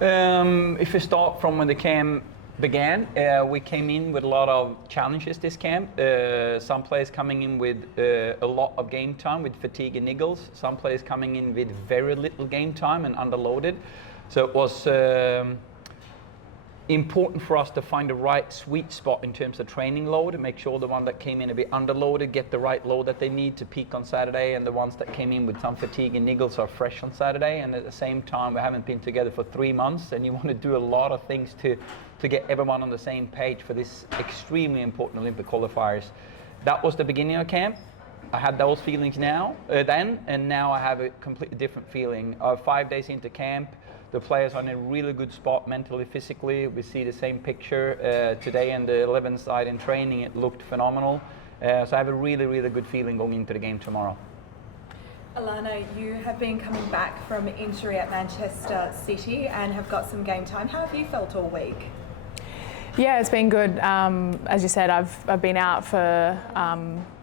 If we start from when the camp began, we came in with a lot of challenges this camp. Some players coming in with a lot of game time with fatigue and niggles. Some players coming in with very little game time and underloaded. So it was important for us to find the right sweet spot in terms of training load and make sure the one that came in a bit underloaded get the right load that they need to peak on Saturday, and the ones that came in with some fatigue and niggles are fresh on Saturday. And at the same time, we haven't been together for 3 months, and you want to do a lot of things to get everyone on the same page for this extremely important Olympic qualifiers. That was the beginning of camp. I had those feelings then, and now I have a completely different feeling. 5 days into camp, the players are in a really good spot mentally, physically. We see the same picture today in the 11 side in training. It looked phenomenal. So I have a really, really good feeling going into the game tomorrow. Alanna, you have been coming back from injury at Manchester City and have got some game time. How have you felt all week? Yeah, it's been good. As you said, I've been out for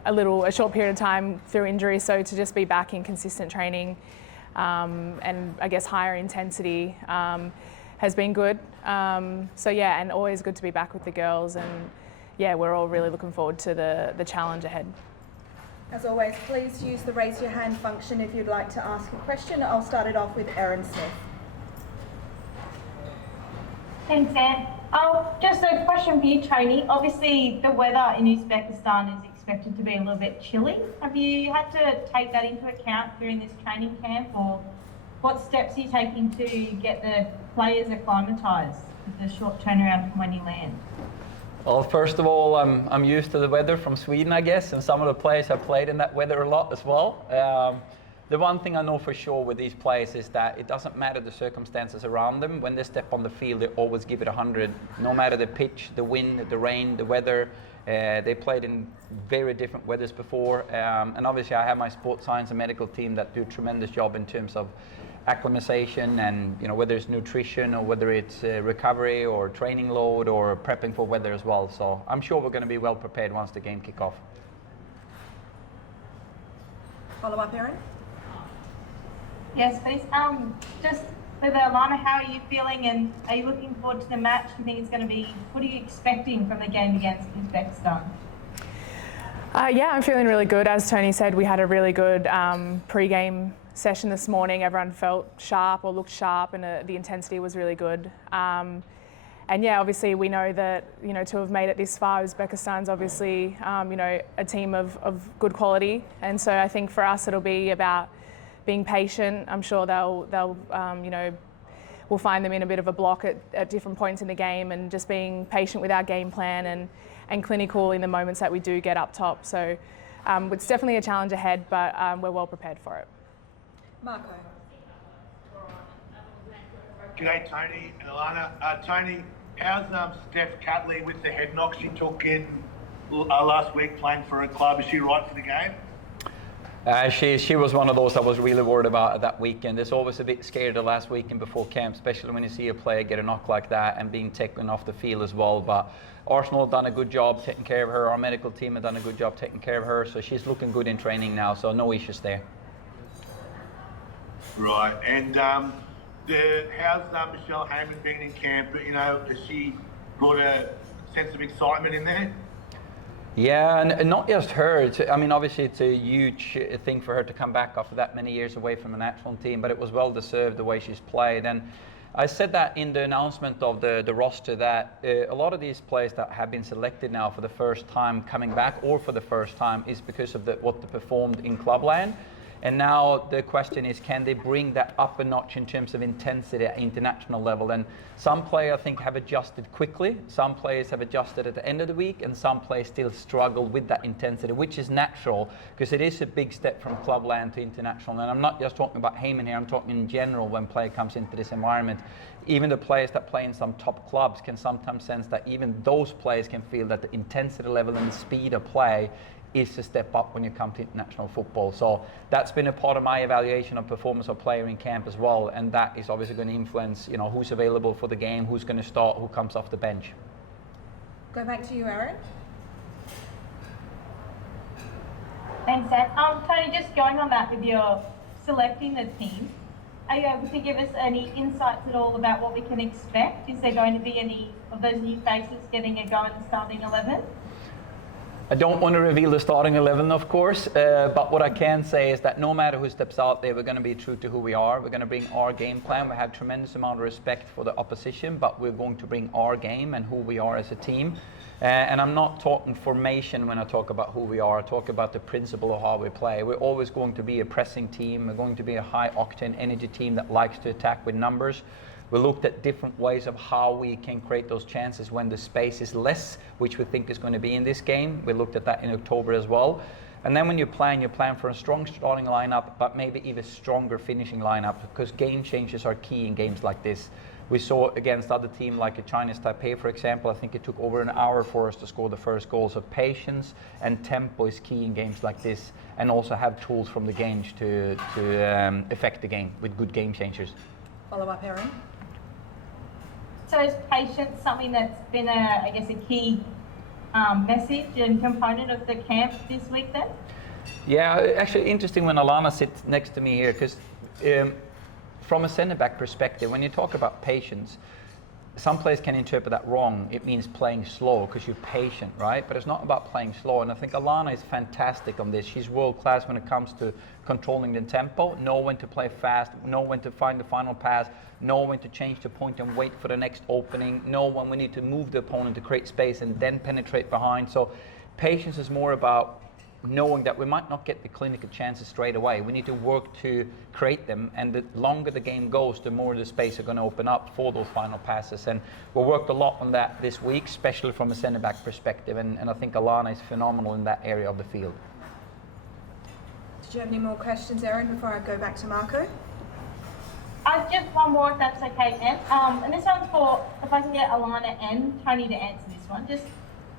a short period of time through injury, so to just be back in consistent training and I guess higher intensity has been good. So yeah, and always good to be back with the girls, and yeah, we're all really looking forward to the challenge ahead. As always, please use the raise your hand function if you'd like to ask a question. I'll start it off with Erin Smith. Thanks, Anne. Just a question for you, Tony. Obviously, the weather in Uzbekistan is expected to be a little bit chilly. Have you had to take that into account during this training camp, or what steps are you taking to get the players acclimatised with the short turnaround from when you land? Well, first of all, I'm used to the weather from Sweden, I guess, and some of the players have played in that weather a lot as well. The one thing I know for sure with these players is that it doesn't matter the circumstances around them. When they step on the field, they always give it 100, no matter the pitch, the wind, the rain, the weather. They played in very different weathers before. And obviously I have my sports science and medical team that do a tremendous job in terms of acclimatization and, you know, whether it's nutrition or whether it's recovery or training load or prepping for weather as well. So I'm sure we're going to be well prepared once the game kick off. Follow up, Erin? Yes, please. Just with Alanna, how are you feeling, and are you looking forward to the match? Do you think it's going to be, what are you expecting from the game against Uzbekistan? Yeah, I'm feeling really good. As Tony said, we had a really good pre-game session this morning. Everyone felt sharp or looked sharp, and the intensity was really good. And yeah, obviously we know that, you know, to have made it this far, Uzbekistan's obviously, you know, a team of good quality. And so I think for us it'll be about being patient. I'm sure they'll you know, we'll find them in a bit of a block at different points in the game, and just being patient with our game plan and clinical in the moments that we do get up top. So it's definitely a challenge ahead, but we're well prepared for it. Marco. G'day, Tony and Alanna. Tony, how's Steph Catley with the head knock she took in last week playing for a club? Is she right for the game? She was one of those I was really worried about at that weekend. There's always a bit scared the last weekend before camp, especially when you see a player get a knock like that and being taken off the field as well. But Arsenal have done a good job taking care of her. Our medical team have done a good job taking care of her. So she's looking good in training now, so no issues there. Right, and how's Michelle Heyman been in camp? You know, has she brought a sense of excitement in there? Yeah, and not just her. I mean, obviously it's a huge thing for her to come back after that many years away from the national team, but it was well deserved the way she's played. And I said that in the announcement of the roster, that a lot of these players that have been selected now for the first time coming back, or for the first time, is because of what they performed in clubland. And now the question is, can they bring that up a notch in terms of intensity at international level? And some players, I think, have adjusted quickly. Some players have adjusted at the end of the week, and some players still struggle with that intensity, which is natural because it is a big step from clubland to international. And I'm not just talking about Heyman here, I'm talking in general when player comes into this environment. Even the players that play in some top clubs can sometimes sense that even those players can feel that the intensity level and the speed of play is a step up when you come to international football. So that's been a part of my evaluation of performance of player in camp as well, and that is obviously going to influence, you know, who's available for the game, who's going to start, who comes off the bench. Go back to you, Erin. Thanks, Anne. Tony, just going on that with your selecting the team, are you able to give us any insights at all about what we can expect? Is there going to be any of those new faces getting a go in the starting 11? I don't want to reveal the starting 11, of course, but what I can say is that no matter who steps out there, we're going to be true to who we are. We're going to bring our game plan. We have tremendous amount of respect for the opposition, but we're going to bring our game and who we are as a team. And I'm not talking formation when I talk about who we are. I talk about the principle of how we play. We're always going to be a pressing team. We're going to be a high-octane energy team that likes to attack with numbers. We looked at different ways of how we can create those chances when the space is less, which we think is going to be in this game. We looked at that in October as well. And then when you plan for a strong starting lineup, but maybe even stronger finishing lineup, because game changes are key in games like this. We saw against other team like a Chinese Taipei, for example, I think it took over an hour for us to score the first goal. So patience and tempo is key in games like this, and also have tools from the games to affect the game with good game changers. Follow up, Erin. So is patience something that's been a key message and component of the camp this week then? Yeah, actually interesting when Alanna sits next to me here, because from a centre back perspective, when you talk about patience, some players can interpret that wrong. It means playing slow because you're patient, right? But it's not about playing slow. And I think Alanna is fantastic on this. She's world class when it comes to controlling the tempo, know when to play fast, know when to find the final pass, know when to change the point and wait for the next opening, know when we need to move the opponent to create space and then penetrate behind. So patience is more about knowing that we might not get the clinical chances straight away. We need to work to create them, and the longer the game goes, the more the space are going to open up for those final passes. And we worked a lot on that this week, especially from a centre-back perspective, and I think Alanna is phenomenal in that area of the field. Did you have any more questions, Erin, before I go back to Marco? Just one more, if that's okay, Em. And this one's for, if I can get Alanna and Tony to answer this one, just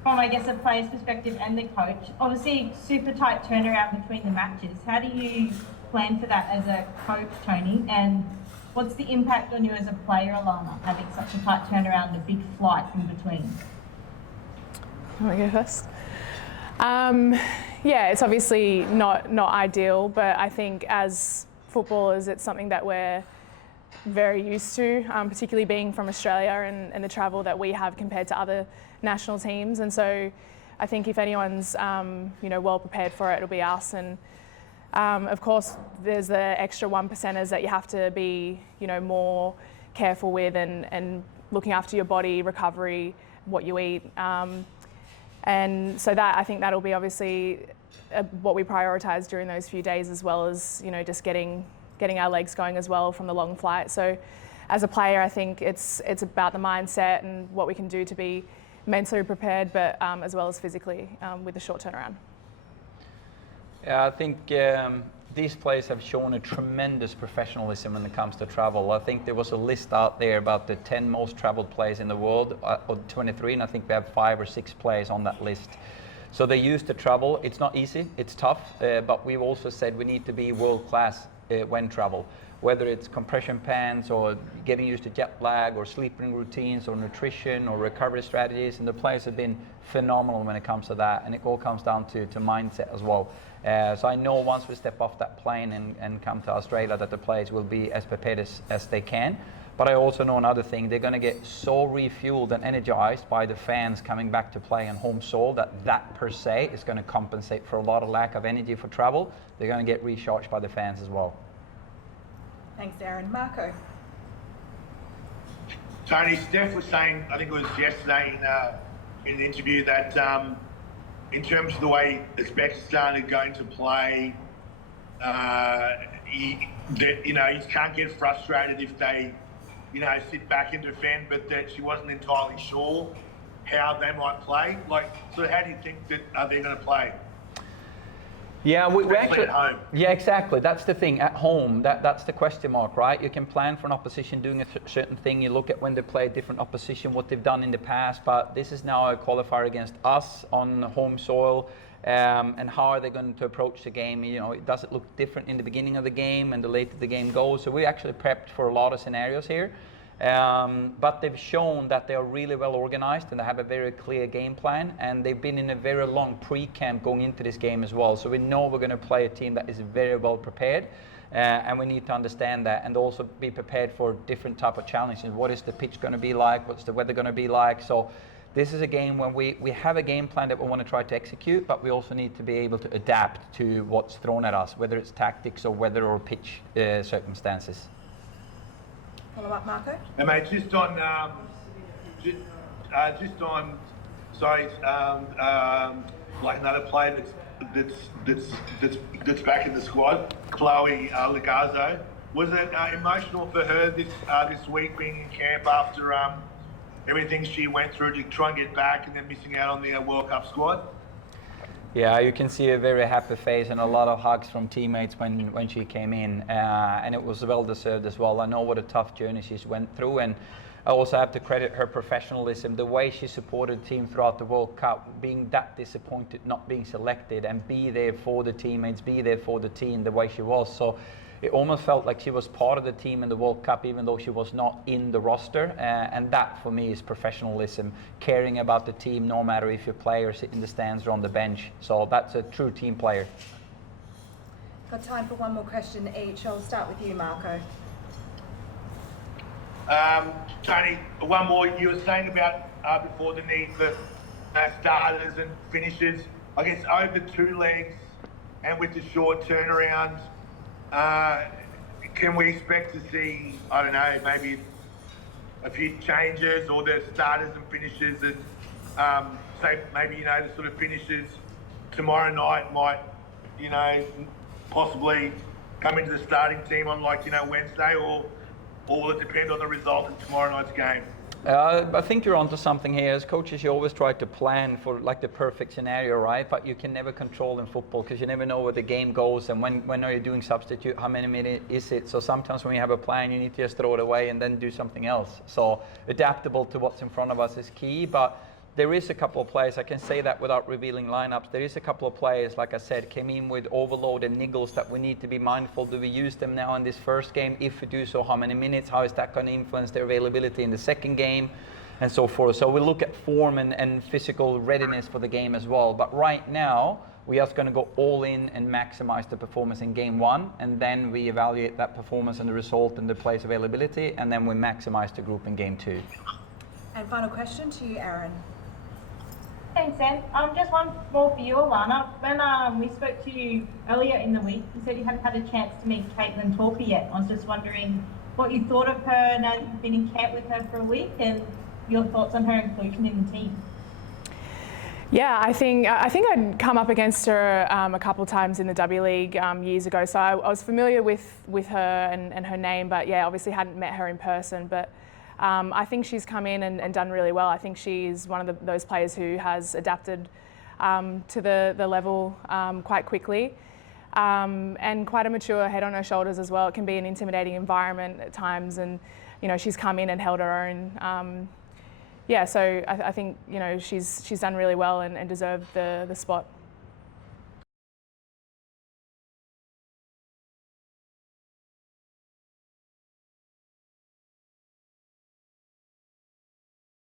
from, I guess, a player's perspective and the coach. Obviously, super tight turnaround between the matches. How do you plan for that as a coach, Tony? And what's the impact on you as a player, Alanna, having such a tight turnaround and a big flight in between? You want to go first? Yeah, it's obviously not ideal, but I think as footballers, it's something that we're very used to, particularly being from Australia and the travel that we have compared to other national teams. And so I think if anyone's well prepared for it, it'll be us. And of course, there's the extra 1%ers that you have to be more careful with, and looking after your body, recovery, what you eat. And so that, I think that'll be obviously what we prioritise during those few days, as well as just getting our legs going as well from the long flight. So as a player, I think it's about the mindset and what we can do to be mentally prepared, but as well as physically with the short turnaround. Yeah, I think these players have shown a tremendous professionalism when it comes to travel. I think there was a list out there about the 10 most traveled players in the world, or 23, and I think we have 5 or 6 players on that list. So they used to travel. It's not easy, it's tough, but we've also said we need to be world class when travel. Whether it's compression pants or getting used to jet lag or sleeping routines or nutrition or recovery strategies, and the players have been phenomenal when it comes to that, and it all comes down to mindset as well. So I know once we step off that plane and come to Australia that the players will be as prepared as they can. But I also know another thing, they're going to get so refueled and energized by the fans coming back to play in home soil that per se is going to compensate for a lot of lack of energy for travel. They're going to get recharged by the fans as well. Thanks, Erin. Marco? Tony, Steph was saying, I think it was yesterday in the interview, that in terms of the way Uzbekistan are going to play, he can't get frustrated if they, sit back and defend, but that she wasn't entirely sure how they might play. So how do you think that they're going to play? Yeah, we actually at home. Yeah, exactly. That's the thing. At home, that's the question mark, right? You can plan for an opposition doing a certain thing. You look at when they play different opposition, what they've done in the past. But this is now a qualifier against us on home soil, and how are they going to approach the game? Does it look different in the beginning of the game and the later the game goes? So we actually prepped for a lot of scenarios here. But they've shown that they are really well organized and they have a very clear game plan, and they've been in a very long pre-camp going into this game as well. So we know we're going to play a team that is very well prepared. and we need to understand that and also be prepared for different type of challenges. What is the pitch going to be like? What's the weather going to be like? So this is a game when we have a game plan that we want to try to execute, but we also need to be able to adapt to what's thrown at us, whether it's tactics or weather or pitch circumstances. Follow up, Marco? And mate, just on, like another player that's back in the squad, Chloe Lagazo. Was it emotional for her this week being in camp after everything she went through to try and get back and then missing out on the World Cup squad? Yeah, you can see a very happy face and a lot of hugs from teammates when she came in, and it was well deserved as well. I know what a tough journey she's went through, and I also have to credit her professionalism, the way she supported the team throughout the World Cup, being that disappointed not being selected and be there for the teammates, be there for the team the way she was. So it almost felt like she was part of the team in the World Cup, even though she was not in the roster. And that, for me, is professionalism, caring about the team, no matter if you play or sit in the stands or on the bench. So that's a true team player. Got time for one more question each. I'll start with you, Marco. Tony, one more. You were saying about before the need for starters and finishers. I guess over 2 legs and with the short turnaround, can we expect to see, I don't know, maybe a few changes, or the starters and finishers that, say, maybe, the sort of finishers tomorrow night might, possibly come into the starting team on Wednesday, or will it depend on the result of tomorrow night's game? I think you're onto something here. As coaches, you always try to plan for the perfect scenario, right? But you can never control in football because you never know where the game goes and when are you doing substitute, how many minutes is it? So sometimes when you have a plan, you need to just throw it away and then do something else. So adaptable to what's in front of us is key, but there is a couple of players, I can say that without revealing lineups, there is a couple of players, like I said, came in with overload and niggles that we need to be mindful. Do we use them now in this first game? If we do so, how many minutes? How is that going to influence their availability in the second game? And so forth. So we look at form and physical readiness for the game as well. But right now, we are just going to go all in and maximize the performance in game 1, and then we evaluate that performance and the result and the players' availability, and then we maximize the group in game 2. And final question to you, Aaron. Thanks, Sam. Just one more for you, Alanna. When we spoke to you earlier in the week, you said you hadn't had a chance to meet Caitlin Talker yet. I was just wondering what you thought of her now that you've been in camp with her for a week, and your thoughts on her inclusion in the team. Yeah, I think I'd come up against her a couple of times in the W League years ago, so I was familiar with her and her name, but yeah, obviously hadn't met her in person. But I think she's come in and done really well. I think she's one of those players who has adapted to the level quite quickly, and quite a mature head on her shoulders as well. It can be an intimidating environment at times, and she's come in and held her own. Yeah, so I think she's done really well and deserved the spot.